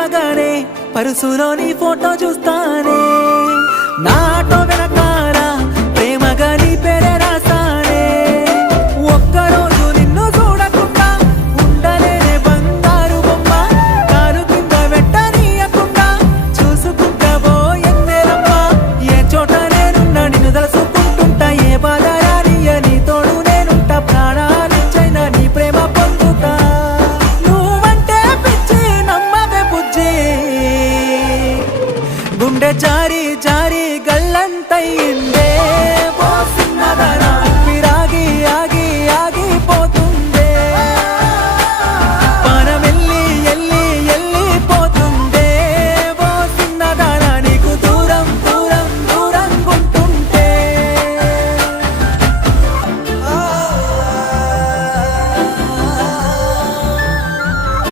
లేవగానే పరుసులోని ఫోటో చూస్తానే, నా ఆటో వెనకాల ప్రేమగా నీ పేరే రాసానే. ఒక్కరోజు నిన్ను చూడకుండా ఉండలేనే బంగారు బొమ్మ, కాలు కింద పెట్టనీయకుండా చూసుకుంటా పోయెన్నెలమ్మ. ఏ చోట నేనున్నా నిన్ను తలుసుకుంటుంటా, ఏ బాధ రానియ నీ తోడు నేనుంటా, ప్రాణాలిచ్చైనా నీ ప్రేమ పొందుతా. నువ్వంటే పిచ్చి నమ్మవే బుజ్జి, గుండె జారి